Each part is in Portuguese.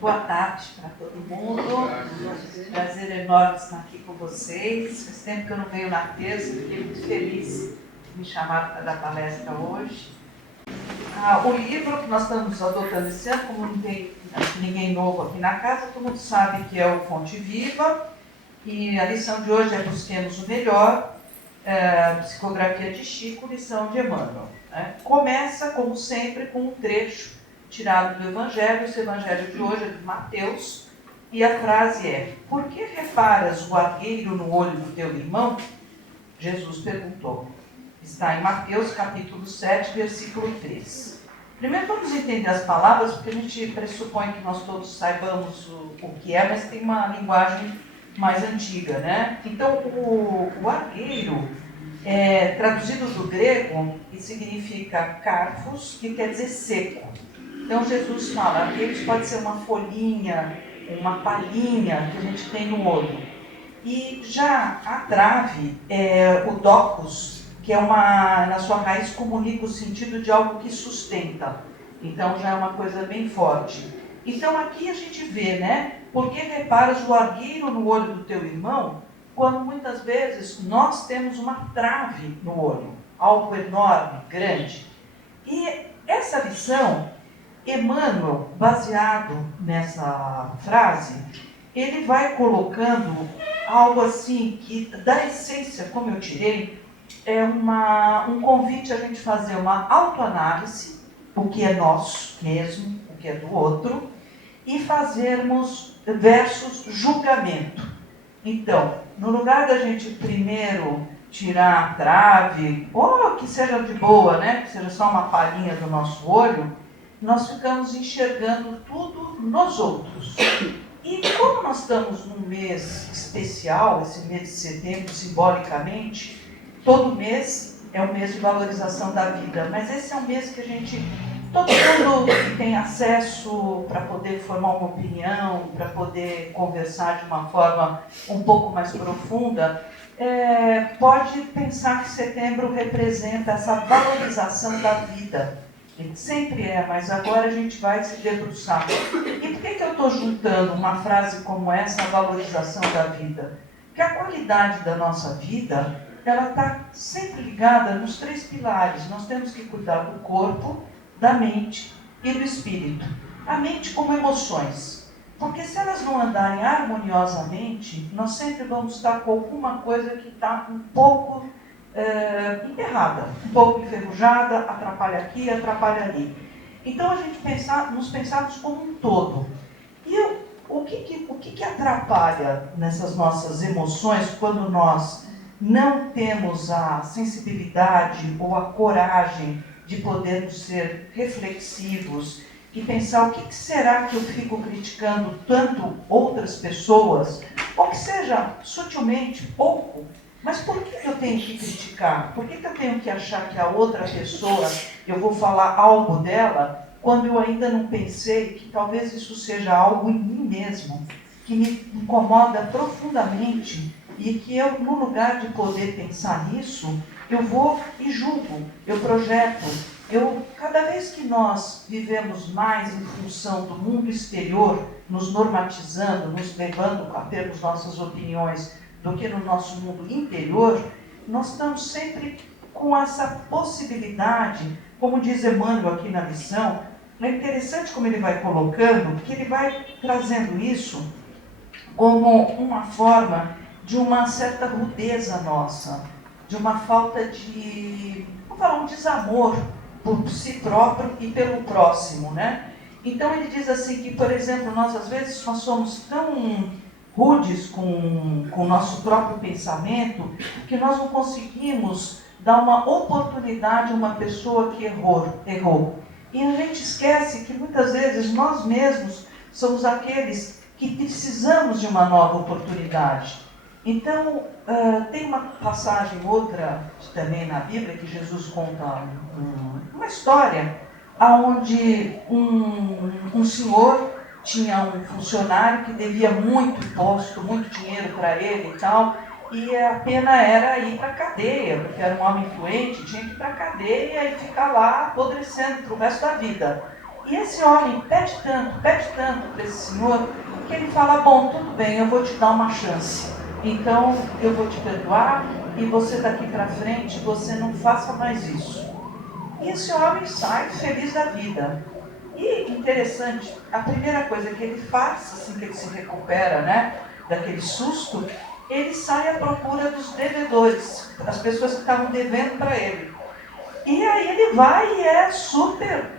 Boa tarde para todo mundo. Prazer enorme estar aqui com vocês. Faz tempo que eu não venho na terça, fiquei muito feliz de me chamar para dar palestra hoje. O livro que nós estamos adotando esse ano, como não tem ninguém novo aqui na casa, todo mundo sabe que é o Fonte Viva. E a lição de hoje é Busquemos o Melhor, Psicografia de Chico, lição de Emmanuel. Começa, como sempre, com um trecho tirado do Evangelho. Esse Evangelho de hoje é de Mateus, e a frase é: por que reparas o argueiro no olho do teu irmão? Jesus perguntou. Está em Mateus, capítulo 7, versículo 3. Primeiro vamos entender as palavras, porque a gente pressupõe que nós todos saibamos o que é, mas tem uma linguagem mais antiga, né? Então, o argueiro, traduzido do grego, significa carpos, que quer dizer seco. Então, Jesus fala, argueiros pode ser uma folhinha, uma palhinha que a gente tem no olho. E já a trave, o docus, que é na sua raiz comunica o sentido de algo que sustenta. Então, já é uma coisa bem forte. Então, aqui a gente vê, né? Por que reparas o argueiro no olho do teu irmão, quando muitas vezes nós temos uma trave no olho, algo enorme, grande. E essa lição, Emmanuel, baseado nessa frase, ele vai colocando algo assim que, da essência, como eu tirei, é um convite a gente fazer uma autoanálise, o que é nosso mesmo, o que é do outro, e fazermos versus julgamento. Então, no lugar da gente primeiro tirar a trave, ou que seja de boa, né? Que seja só uma palhinha do nosso olho, nós ficamos enxergando tudo nos outros. E como nós estamos num mês especial, esse mês de setembro, simbolicamente, todo mês é um mês de valorização da vida, mas esse é um mês que todo mundo que tem acesso para poder formar uma opinião, para poder conversar de uma forma um pouco mais profunda, pode pensar que setembro representa essa valorização da vida. Ele sempre mas agora a gente vai se debruçar. E por que eu estou juntando uma frase como essa, a valorização da vida? Porque a qualidade da nossa vida, ela está sempre ligada nos 3 pilares. Nós temos que cuidar do corpo, da mente e do espírito. A mente como emoções. Porque se elas não andarem harmoniosamente, nós sempre vamos estar com alguma coisa que está um pouco enterrada, um pouco enferrujada, atrapalha aqui, atrapalha ali. Então a gente nos pensarmos como um todo. E o que atrapalha nessas nossas emoções quando nós não temos a sensibilidade ou a coragem de podermos ser reflexivos e pensar o que será que eu fico criticando tanto outras pessoas, ou que seja sutilmente, pouco, mas por que eu tenho que criticar? Por que eu tenho que achar que a outra pessoa, eu vou falar algo dela, quando eu ainda não pensei que talvez isso seja algo em mim mesmo, que me incomoda profundamente, e que eu, no lugar de poder pensar nisso, eu vou e julgo, eu projeto. Cada vez que nós vivemos mais em função do mundo exterior, nos normatizando, nos levando a termos nossas opiniões, do que no nosso mundo interior, nós estamos sempre com essa possibilidade, como diz Emmanuel aqui na lição. É interessante como ele vai colocando, que ele vai trazendo isso como uma forma de uma certa rudeza nossa, de uma falta de, vamos falar, um desamor por si próprio e pelo próximo, né? Então ele diz assim que, por exemplo, nós às vezes nós somos tão rudes com o nosso próprio pensamento, que nós não conseguimos dar uma oportunidade a uma pessoa que errou. E a gente esquece que muitas vezes nós mesmos somos aqueles que precisamos de uma nova oportunidade. Então, tem uma passagem, outra também na Bíblia, que Jesus conta uma história, onde um senhor tinha um funcionário que devia muito imposto, muito dinheiro para ele e tal, e a pena era ir para a cadeia, porque era um homem influente, tinha que ir para a cadeia e ficar lá apodrecendo para o resto da vida. E esse homem pede tanto para esse senhor, que ele fala, bom, tudo bem, eu vou te dar uma chance. Então, eu vou te perdoar e você daqui para frente, você não faça mais isso. E esse homem sai feliz da vida. E interessante, a primeira coisa que ele faz, assim que ele se recupera, né, daquele susto, ele sai à procura dos devedores, as pessoas que estavam devendo para ele. E aí ele vai e é super,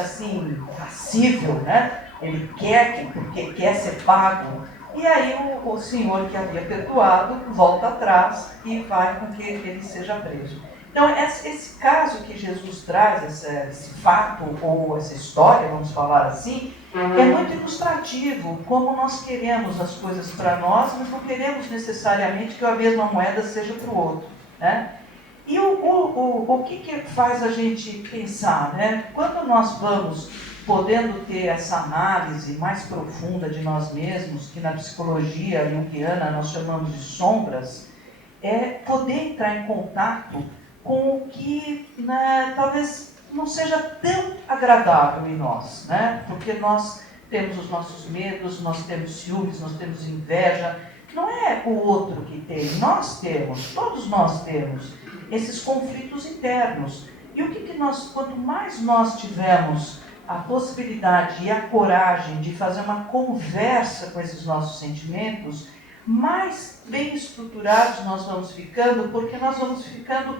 assim, passível, né? Ele quer, porque quer ser pago. E aí o senhor que havia perdoado volta atrás e vai com que ele seja preso. Então, esse caso que Jesus traz, esse fato, ou essa história, vamos falar assim, é muito ilustrativo, como nós queremos as coisas para nós, mas não queremos necessariamente que a mesma moeda seja para o outro, né? E o que faz a gente pensar, né? Quando nós vamos podendo ter essa análise mais profunda de nós mesmos, que na psicologia junguiana nós chamamos de sombras, é poder entrar em contato com o que, né, talvez não seja tão agradável em nós, né? Porque nós temos os nossos medos, nós temos ciúmes, nós temos inveja. Não é o outro que tem, nós temos, todos nós temos esses conflitos internos. E o que nós, quanto mais nós tivermos a possibilidade e a coragem de fazer uma conversa com esses nossos sentimentos, mais bem estruturados nós vamos ficando, porque nós vamos ficando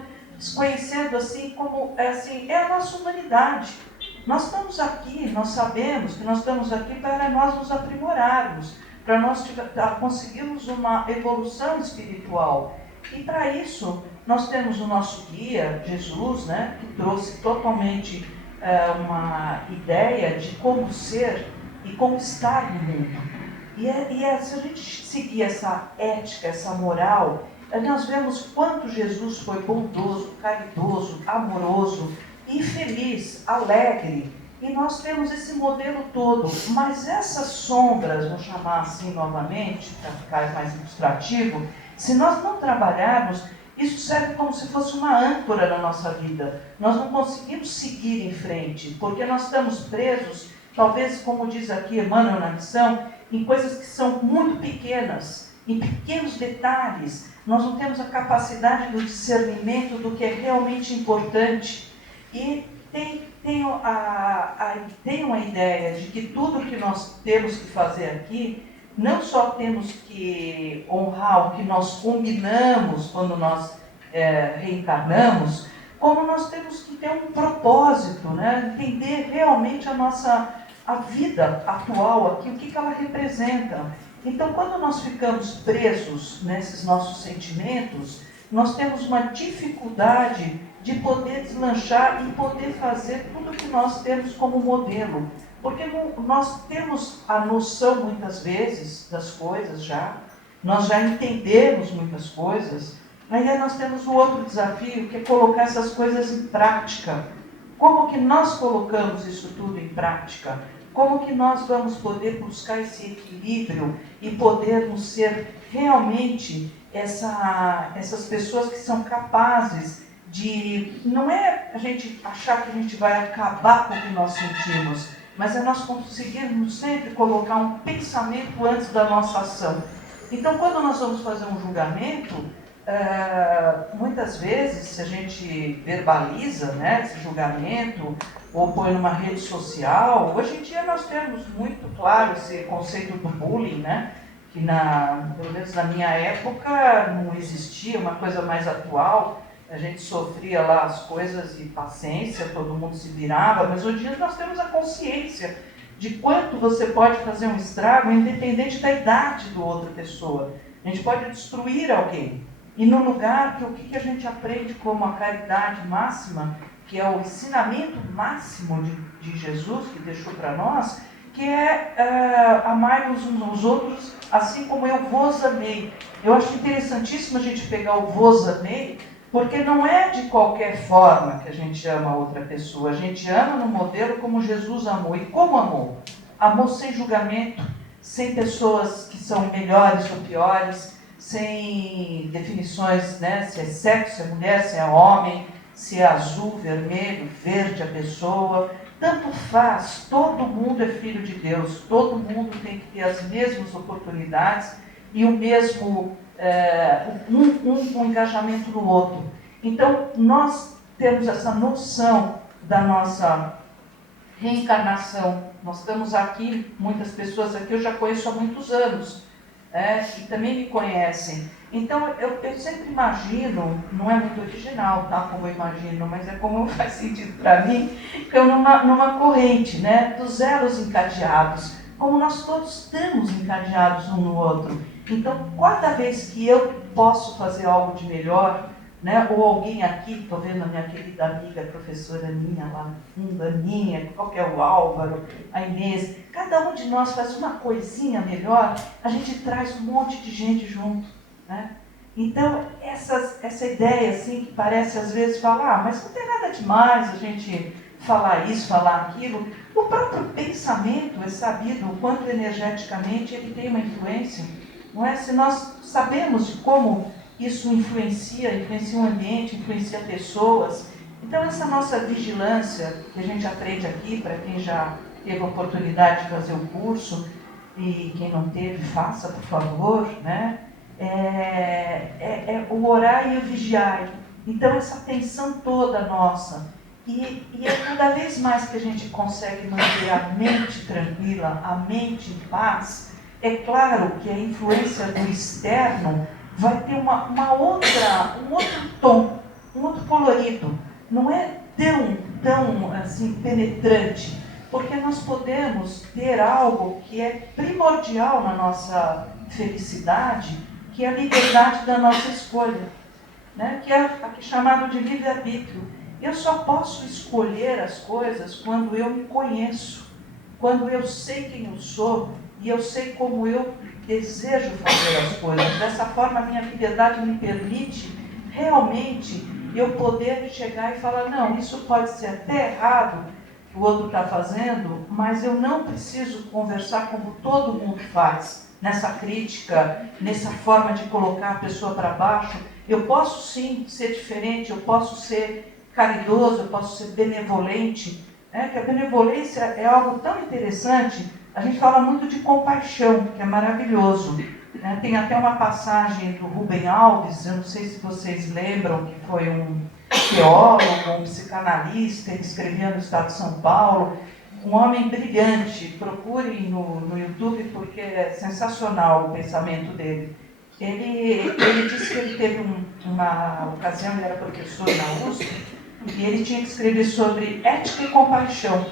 conhecendo assim como assim, é a nossa humanidade. Nós estamos aqui, nós sabemos que nós estamos aqui para nós nos aprimorarmos, para nós conseguirmos uma evolução espiritual. E para isso, nós temos o nosso guia, Jesus, né, que trouxe totalmente uma ideia de como ser e como estar no mundo. Se a gente seguir essa ética, essa moral, nós vemos quanto Jesus foi bondoso, caridoso, amoroso e feliz, alegre. E nós temos esse modelo todo. Mas essas sombras, vou chamar assim novamente, para ficar mais ilustrativo, se nós não trabalharmos, isso serve como se fosse uma âncora na nossa vida. Nós não conseguimos seguir em frente, porque nós estamos presos, talvez, como diz aqui Emmanuel na missão, em coisas que são muito pequenas, em pequenos detalhes. Nós não temos a capacidade do discernimento do que é realmente importante. E tenho a ideia de que tudo que nós temos que fazer aqui, não só temos que honrar o que nós combinamos quando nós reencarnamos, como nós temos que ter um propósito, né? Entender realmente a vida atual aqui, o que ela representa. Então, quando nós ficamos presos nesses nossos sentimentos, nós temos uma dificuldade de poder deslanchar e poder fazer tudo o que nós temos como modelo. Porque nós temos a noção, muitas vezes, das coisas já, nós já entendemos muitas coisas, aí nós temos o outro desafio, que é colocar essas coisas em prática. Como que nós colocamos isso tudo em prática? Como que nós vamos poder buscar esse equilíbrio e podermos ser realmente essas pessoas que são capazes de... Não é a gente achar que a gente vai acabar com o que nós sentimos, mas é nós conseguirmos sempre colocar um pensamento antes da nossa ação. Então, quando nós vamos fazer um julgamento, muitas vezes, se a gente verbaliza, né, esse julgamento, ou põe numa rede social, hoje em dia nós temos muito claro esse conceito do bullying, né, que pelo menos na minha época não existia, uma coisa mais atual, a gente sofria lá as coisas e paciência, todo mundo se virava, mas hoje em dia nós temos a consciência de quanto você pode fazer um estrago independente da idade da outra pessoa. A gente pode destruir alguém. E no lugar que o que a gente aprende como a caridade máxima, que é o ensinamento máximo de Jesus, que deixou para nós, que é amar uns aos outros assim como eu vos amei. Eu acho interessantíssimo a gente pegar o vos amei, porque não é de qualquer forma que a gente ama a outra pessoa. A gente ama no modelo como Jesus amou. E como amou? Amou sem julgamento, sem pessoas que são melhores ou piores, sem definições, né? Se é sexo, se é mulher, se é homem, se é azul, vermelho, verde a pessoa. tanto faz, todo mundo é filho de Deus, todo mundo tem que ter as mesmas oportunidades e o mesmo, um engajamento no outro. Então, nós temos essa noção da nossa reencarnação. Nós estamos aqui, muitas pessoas aqui eu já conheço há muitos anos, e também me conhecem. Então, eu sempre imagino, não é muito original, tá, como eu imagino, mas é como faz sentido para mim, que eu numa corrente, né, dos elos encadeados, como nós todos estamos encadeados um no outro. Então, cada vez que eu posso fazer algo de melhor, né, ou alguém aqui, estou vendo a minha querida amiga, a professora Aninha lá no fundo, a Aninha, qual que é o Álvaro, a Inês, cada um de nós faz uma coisinha melhor, a gente traz um monte de gente junto. Né? Então, essa ideia assim, que parece às vezes falar, mas não tem nada demais a gente falar isso, falar aquilo, o próprio pensamento é sabido o quanto energeticamente ele tem uma influência. Não é? Se nós sabemos de como isso influencia o ambiente, influencia pessoas, então essa nossa vigilância, que a gente aprende aqui, para quem já teve a oportunidade de fazer o curso, e quem não teve, faça, por favor, né? O orar e o vigiar. Então, essa atenção toda nossa. E é cada vez mais que a gente consegue manter a mente tranquila, a mente em paz. É claro que a influência do externo vai ter um outro tom, um outro colorido. Não é tão assim, penetrante, porque nós podemos ter algo que é primordial na nossa felicidade, que é a liberdade da nossa escolha, né? Que é aqui chamado de livre-arbítrio. Eu só posso escolher as coisas quando eu me conheço, quando eu sei quem eu sou e eu sei como eu desejo fazer as coisas. Dessa forma, a minha liberdade me permite realmente eu poder chegar e falar, não, isso pode ser até errado, que o outro está fazendo, mas eu não preciso conversar como todo mundo faz, nessa crítica, nessa forma de colocar a pessoa para baixo. Eu posso sim ser diferente, eu posso ser caridoso, eu posso ser benevolente, que a benevolência é algo tão interessante. A gente fala muito de compaixão, que é maravilhoso. Tem até uma passagem do Rubem Alves, eu não sei se vocês lembram, que foi um teólogo, um psicanalista, ele escrevia no estado de São Paulo, um homem brilhante. Procurem no YouTube, porque é sensacional o pensamento dele. Ele disse que ele teve uma ocasião, ele era professor na USP, e ele tinha que escrever sobre ética e compaixão.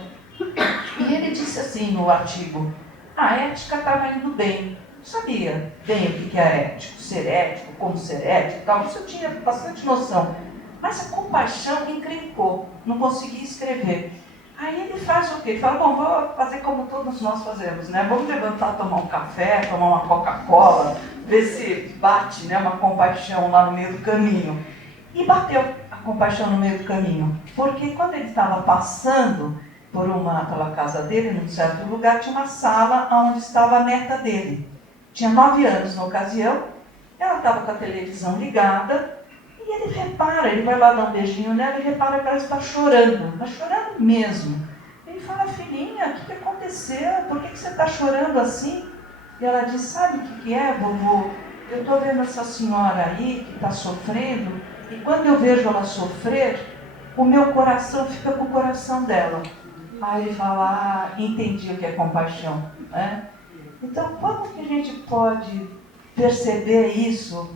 E ele disse assim no artigo, a ética estava indo bem, não sabia bem o que era ético, como ser ético e tal, isso eu tinha bastante noção. Mas a compaixão encrencou, não conseguia escrever. Aí ele faz o quê? Ele fala, bom, vou fazer como todos nós fazemos, né? Vamos levantar, tomar um café, tomar uma Coca-Cola, ver se bate, né, uma compaixão lá no meio do caminho. E bateu a compaixão no meio do caminho. Porque quando ele estava passando pela casa dele, num certo lugar, tinha uma sala onde estava a neta dele. Tinha 9 anos na ocasião, ela estava com a televisão ligada, e ele repara, ele vai lá dar um beijinho nela e repara que ela está chorando, mas chorando mesmo. Ele fala, filhinha, o que aconteceu? Por que você está chorando assim? E ela diz, sabe o que é, vovô? Eu estou vendo essa senhora aí que está sofrendo, e quando eu vejo ela sofrer, o meu coração fica com o coração dela. Aí ele fala, entendi o que é compaixão. Né? Então, como que a gente pode perceber isso?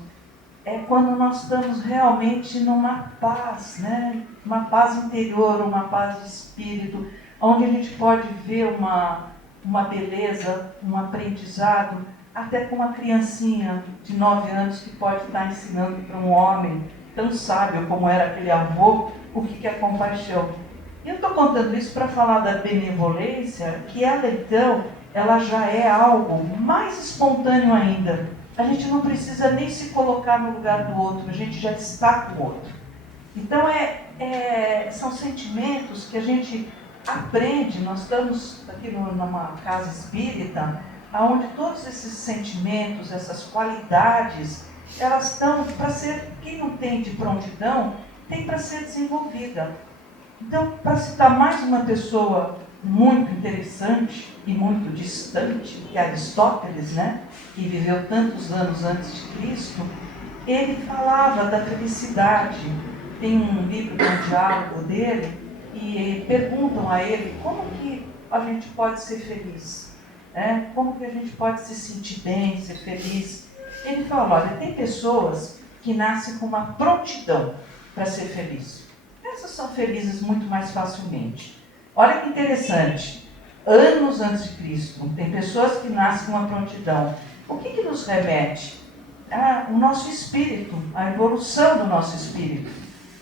É quando nós estamos realmente numa paz, né? Uma paz interior, uma paz de espírito, onde a gente pode ver uma beleza, um aprendizado, até com uma criancinha de 9 anos que pode estar ensinando para um homem tão sábio como era aquele avô, o que é compaixão. E eu estou contando isso para falar da benevolência, que ela então, ela já é algo mais espontâneo ainda. A gente não precisa nem se colocar no lugar do outro, a gente já está com o outro. Então são sentimentos que a gente aprende. Nós estamos aqui numa casa espírita, onde todos esses sentimentos, essas qualidades, elas estão para ser, quem não tem de prontidão, tem para ser desenvolvida. Então, para citar mais uma pessoa muito interessante e muito distante, que é Aristóteles, né, que viveu tantos anos antes de Cristo, ele falava da felicidade. Tem um livro, um diálogo dele, e perguntam a ele como que a gente pode ser feliz, né? Como que a gente pode se sentir bem, ser feliz. Ele fala, olha, tem pessoas que nascem com uma prontidão para ser feliz. Essas são felizes muito mais facilmente. Olha que interessante, anos antes de Cristo, tem pessoas que nascem com uma prontidão. O que nos remete? O nosso espírito, a evolução do nosso espírito.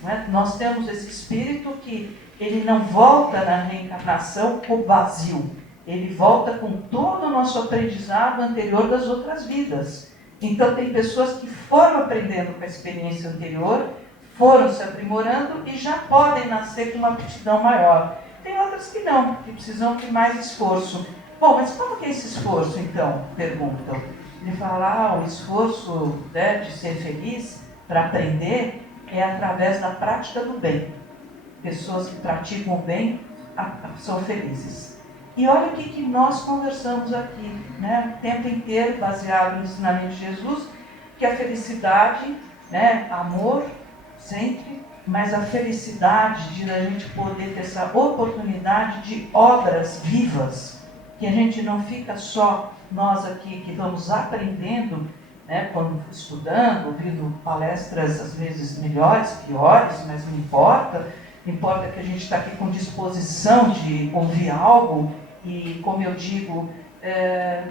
Né? Nós temos esse espírito que ele não volta na reencarnação com vazio. Ele volta com todo o nosso aprendizado anterior das outras vidas. Então tem pessoas que foram aprendendo com a experiência anterior, foram se aprimorando e já podem nascer com uma aptidão maior. Tem outras que não, que precisam de mais esforço. Bom, mas como que é esse esforço então? Perguntam. Ele fala, o esforço, né, de ser feliz, para aprender, é através da prática do bem. Pessoas que praticam o bem são felizes. E olha o que nós conversamos aqui, né, o tempo inteiro, baseado no ensinamento de Jesus, que a felicidade, né, amor, sempre, mas a felicidade de a gente poder ter essa oportunidade de obras vivas, que a gente não fica só nós aqui que vamos aprendendo, né, quando estudando, ouvindo palestras às vezes melhores, piores, mas não importa. Importa que a gente está aqui com disposição de ouvir algo e, como eu digo,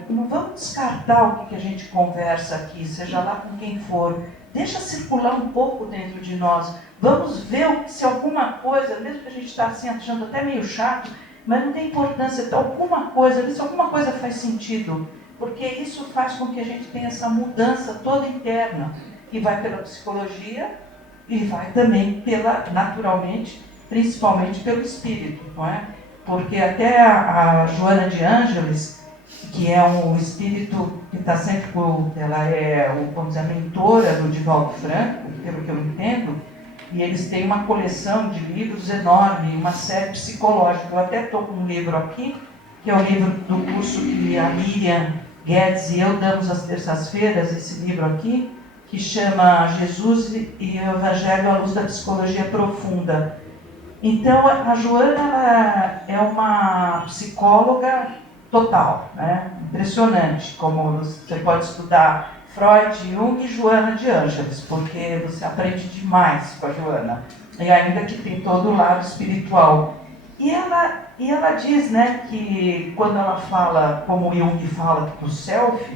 não vamos descartar o que a gente conversa aqui, seja lá com quem for. Deixa circular um pouco dentro de nós. Vamos ver se alguma coisa, mesmo que a gente está assim, achando até meio chato, mas não tem importância, alguma coisa, ver se alguma coisa faz sentido. Porque isso faz com que a gente tenha essa mudança toda interna, que vai pela psicologia e vai também naturalmente, principalmente pelo espírito, não é? Porque até a Joana de Ângeles, que é um espírito que está sempre ela é, vamos dizer, a mentora do Divaldo Franco, pelo que eu entendo, e eles têm uma coleção de livros enorme, uma série psicológica. Eu até estou com um livro aqui, que é o livro do curso que a Miriam Guedes e eu damos às terças-feiras, esse livro aqui, que chama Jesus e o Evangelho à Luz da Psicologia Profunda. Então, a Joana é uma psicóloga total, né? Impressionante, como você pode estudar Freud, Jung e Joana de Ângeles, porque você aprende demais com a Joana, e ainda que tem todo o lado espiritual. E ela diz, né, que quando ela fala, como Jung fala do self,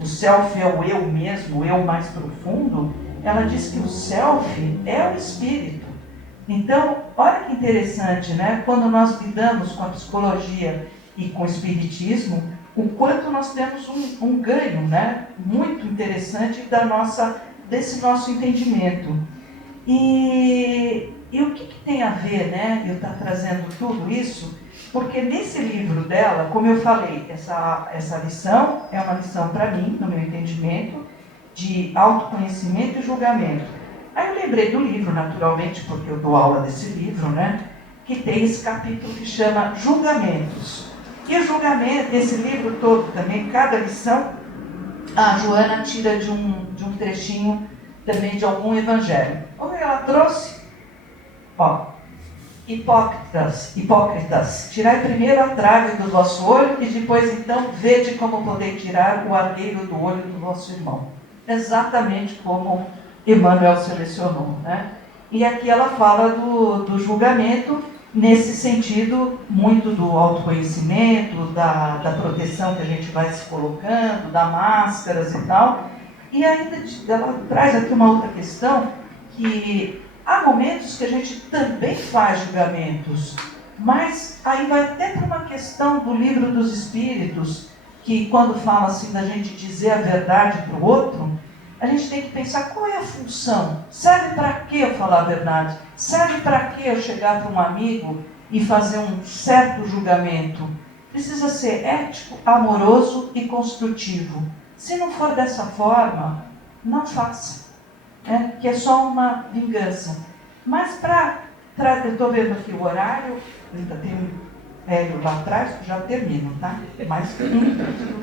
o self é o eu mesmo, o eu mais profundo, ela diz que o self é o espírito. Então, olha que interessante, né? Quando nós lidamos com a psicologia e com o espiritismo, o quanto nós temos um ganho, né, muito interessante desse nosso entendimento. E o que tem a ver, né, eu estar trazendo tudo isso? Porque nesse livro dela, como eu falei, essa lição é uma lição para mim, no meu entendimento, de autoconhecimento e julgamento. Aí eu lembrei do livro, naturalmente, porque eu dou aula desse livro, né, que tem esse capítulo que chama Julgamentos. E o julgamento, esse livro todo também, cada lição, a Joana tira de um trechinho também de algum evangelho. Como ela trouxe? Hipócritas, tirai primeiro a trave do vosso olho e depois então vede como poder tirar o argueiro do olho do vosso irmão. Exatamente como Emmanuel selecionou, né? E aqui ela fala do julgamento nesse sentido muito do autoconhecimento, da proteção que a gente vai se colocando, da máscaras e tal. E ainda ela traz aqui uma outra questão, que há momentos que a gente também faz julgamentos, mas aí vai até para uma questão do Livro dos Espíritos, que quando fala assim da gente dizer a verdade para o outro, a gente tem que pensar qual é a função. Serve para que eu falar a verdade? Serve para que eu chegar para um amigo e fazer um certo julgamento? Precisa ser ético, amoroso e construtivo. Se não for dessa forma, não faça. Que é só uma vingança. Mas para Eu estou vendo aqui o horário, ainda tem um Hélio lá atrás, já termino, tá? Mais um minuto.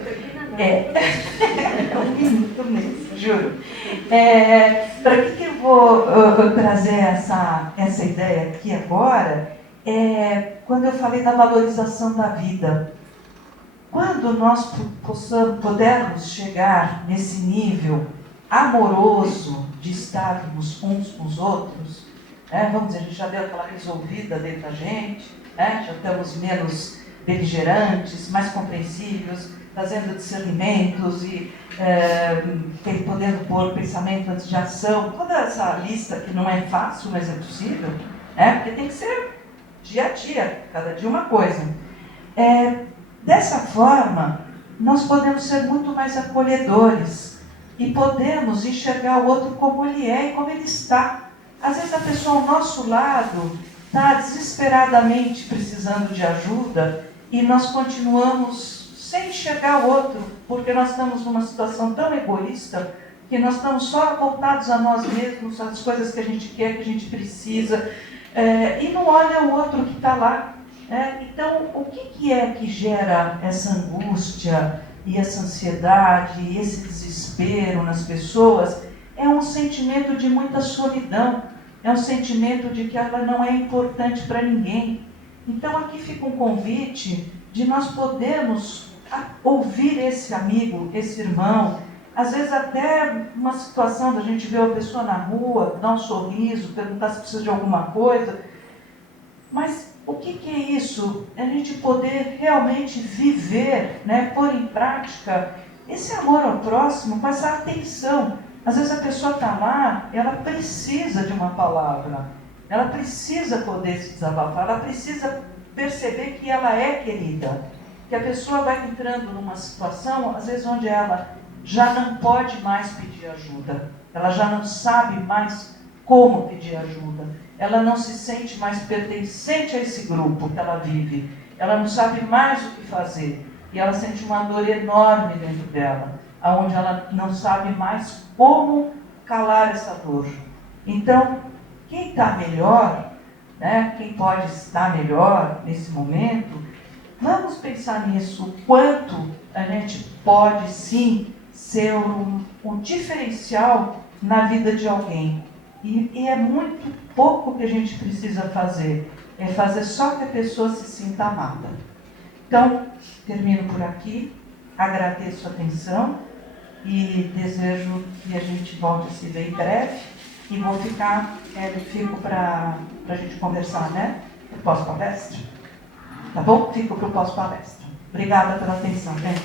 Um minuto mesmo, juro. Para que eu vou trazer essa ideia aqui agora? Quando eu falei da valorização da vida. Quando nós pudermos chegar nesse nível amoroso de estarmos uns com os outros, vamos dizer, a gente já deu aquela resolvida dentro da gente, já estamos menos beligerantes, mais compreensíveis, fazendo discernimentos e podendo pôr pensamento antes de ação, toda essa lista que não é fácil, mas é possível, porque tem que ser dia a dia, cada dia uma coisa. Dessa forma, nós podemos ser muito mais acolhedores e podemos enxergar o outro como ele é e como ele está. Às vezes a pessoa ao nosso lado está desesperadamente precisando de ajuda e nós continuamos sem enxergar o outro, porque nós estamos numa situação tão egoísta que nós estamos só voltados a nós mesmos, às coisas que a gente quer, que a gente precisa, e não olha o outro que está lá. Então, o que é que gera essa angústia e essa ansiedade e esse desespero nas pessoas? É um sentimento de muita solidão, é um sentimento de que ela não é importante para ninguém. Então, aqui fica um convite de nós podermos ouvir esse amigo, esse irmão, às vezes até uma situação da gente ver uma pessoa na rua, dar um sorriso, perguntar se precisa de alguma coisa, mas o que é isso? A gente poder realmente viver, pôr em prática esse amor ao próximo com essa atenção. Às vezes a pessoa está lá, ela precisa de uma palavra, ela precisa poder se desabafar, ela precisa perceber que ela é querida, que a pessoa vai entrando numa situação, às vezes onde ela já não pode mais pedir ajuda, ela já não sabe mais como pedir ajuda. Ela não se sente mais pertencente a esse grupo que ela vive. Ela não sabe mais o que fazer. E ela sente uma dor enorme dentro dela, onde ela não sabe mais como calar essa dor. Então, quem está melhor, quem pode estar melhor nesse momento, vamos pensar nisso, o quanto a gente pode sim ser um diferencial na vida de alguém. E é muito pouco que a gente precisa fazer. É fazer só que a pessoa se sinta amada. Então, termino por aqui. Agradeço a atenção e desejo que a gente volte a se ver em breve. E vou fico para a gente conversar, no pós-palestra. Tá bom? Fico para o pós-palestra. Obrigada pela atenção, gente.